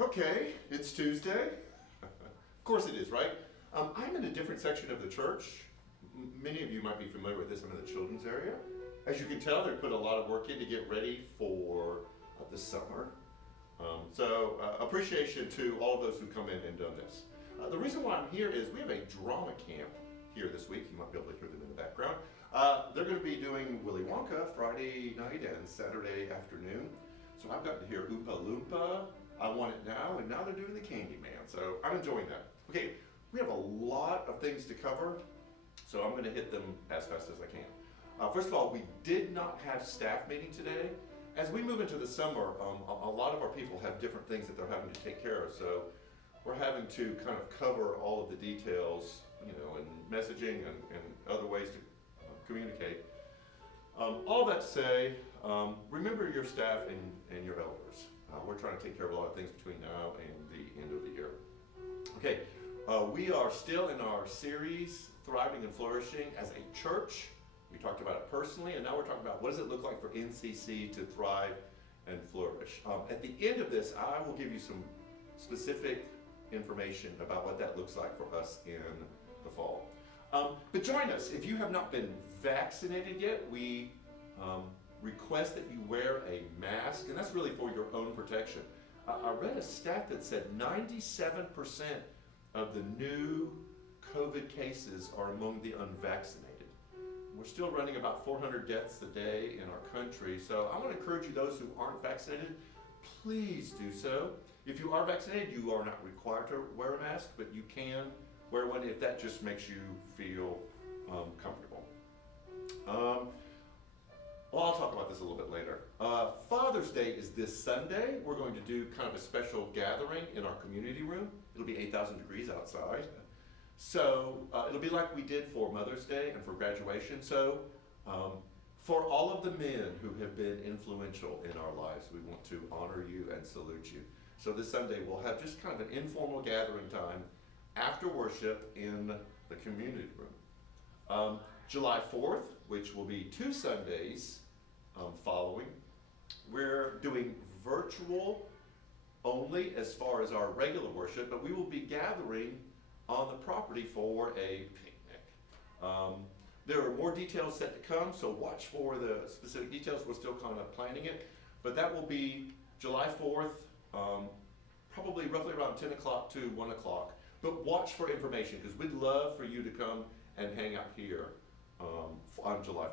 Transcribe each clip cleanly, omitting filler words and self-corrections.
Okay, it's Tuesday. Of course it is, right? I'm in a different section of the church. Many of you might be familiar with this. I'm in the children's area. As you can tell, they put a lot of work in to get ready for the summer. Appreciation to all of those who come in and done this. The reason why I'm here is we have a drama camp here this week. You might be able to hear them in the background. They're going to be doing Willy Wonka Friday night and Saturday afternoon. So I've gotten to hear Oompa Loompa, I Want It Now, and now they're doing the Candyman. So I'm enjoying that. Okay, we have a lot of things to cover, so I'm going to hit them as fast as I can. First of all, we did not have staff meeting today. As we move into the summer, a lot of our people have different things that they're having to take care of. So we're having to kind of cover all of the details, and messaging and other ways to communicate. All that to say, remember your staff and your elders. We're trying to take care of a lot of things between now and the end of the year. Okay, we are still in our series, Thriving and Flourishing as a Church. We talked about it personally, and now we're talking about what does it look like for NCC to thrive and flourish. At the end of this, I will give you some specific information about what that looks like for us in the fall. But join us. If you have not been vaccinated yet, we request that you wear a mask, and that's really for your own protection. I read a stat that said 97% of the new COVID cases are among the unvaccinated. We're still running about 400 deaths a day in our country, so I want to encourage you, those who aren't vaccinated, please do so. If you are vaccinated, you are not required to wear a mask, but you can wear one if that just makes you feel comfortable. Well, I'll talk about this a little bit later. Father's Day is this Sunday. We're going to do kind of a special gathering in our community room. It'll be 8,000 degrees outside. So it'll be like we did for Mother's Day and for graduation. So for all of the men who have been influential in our lives, we want to honor you and salute you. So this Sunday we'll have just kind of an informal gathering time after worship in the community room. July 4th, which will be 2 Sundays following, we're doing virtual only as far as our regular worship, but we will be gathering on the property for a picnic. There are more details set to come, so watch for the specific details. We're still kind of planning it, but that will be July 4th, probably roughly around 10 o'clock to 1 o'clock. But watch for information, because we'd love for you to come and hang out here on July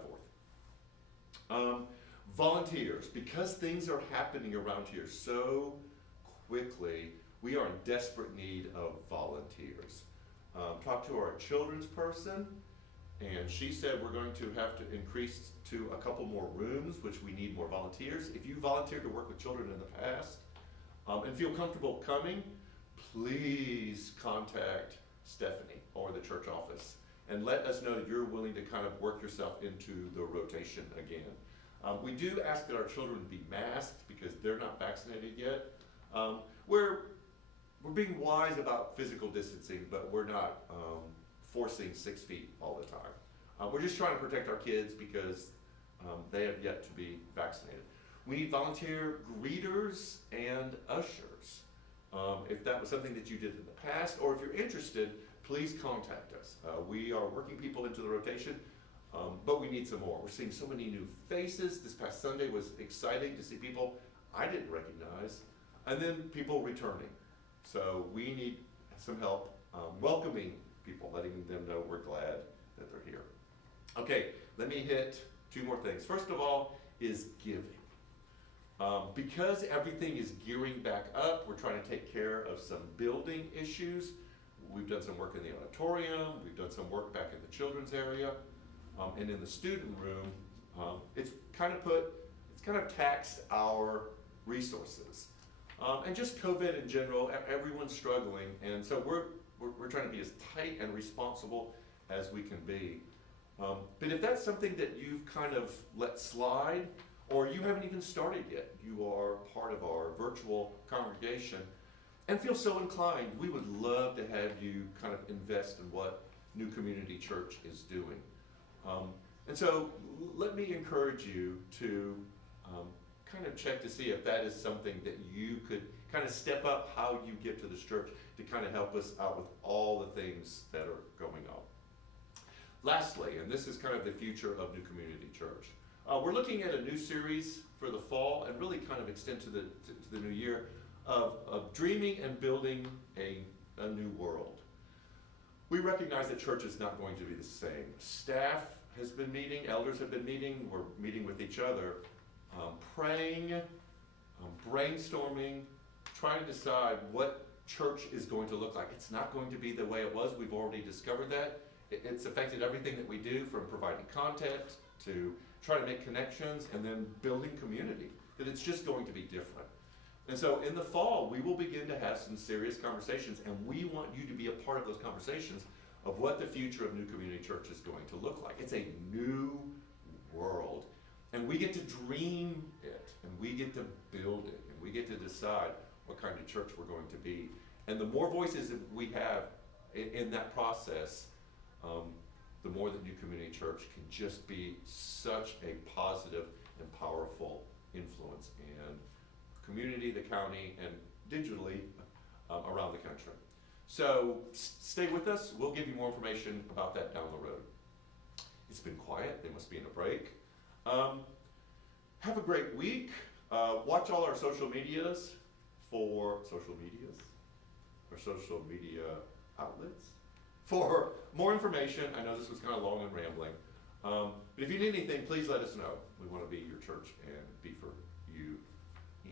4th. Volunteers, because things are happening around here so quickly, we are in desperate need of volunteers. Talked to our children's person, and she said we're going to have to increase to a couple more rooms, which we need more volunteers. If you volunteered to work with children in the past and feel comfortable coming, please contact Stephanie or the church office and let us know that you're willing to kind of work yourself into the rotation again. We do ask that our children be masked because they're not vaccinated yet. We're being wise about physical distancing, but we're not forcing 6 feet all the time. We're just trying to protect our kids because they have yet to be vaccinated. We need volunteer greeters and ushers. If that was something that you did in the past, or if you're interested, please contact us. We are working people into the rotation, but we need some more. We're seeing so many new faces. This past Sunday was exciting to see people I didn't recognize, and then people returning. So we need some help welcoming people, letting them know we're glad that they're here. Okay, let me hit 2 more things. First of all is giving. Because everything is gearing back up, we're trying to take care of some building issues. We've done some work in the auditorium, we've done some work back in the children's area, and in the student room. It's kind of taxed our resources. And just COVID in general, everyone's struggling, and so we're trying to be as tight and responsible as we can be. But if that's something that you've kind of let slide, or you haven't even started yet, you are part of our virtual congregation, and feel so inclined, we would love to have you kind of invest in what New Community Church is doing. And so let me encourage you to kind of check to see if that is something that you could kind of step up how you give to this church to kind of help us out with all the things that are going on. Lastly, and this is kind of the future of New Community Church, we're looking at a new series for the fall and really kind of extend to the new year of dreaming and building a new world. We recognize that church is not going to be the same. Staff has been meeting, elders have been meeting, we're meeting with each other, praying, brainstorming, trying to decide what church is going to look like. It's not going to be the way it was. We've already discovered that. It's affected everything that we do, from providing content to trying to make connections and then building community, that it's just going to be different. And so in the fall, we will begin to have some serious conversations, and we want you to be a part of those conversations of what the future of New Community Church is going to look like. It's a new world, and we get to dream it, and we get to build it, and we get to decide what kind of church we're going to be. And the more voices that we have in that process, the more that New Community Church can just be such a positive and powerful influence in community, the county, and digitally around the country. So stay with us. We'll give you more information about that down the road. It's been quiet. They must be in a break. Have a great week. Watch all our social media outlets for more information. I know this was kind of long and rambling. But if you need anything, please let us know. We want to be your church and be for you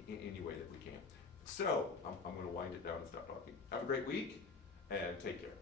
in any way that we can. So I'm going to wind it down and stop talking. Have a great week and take care.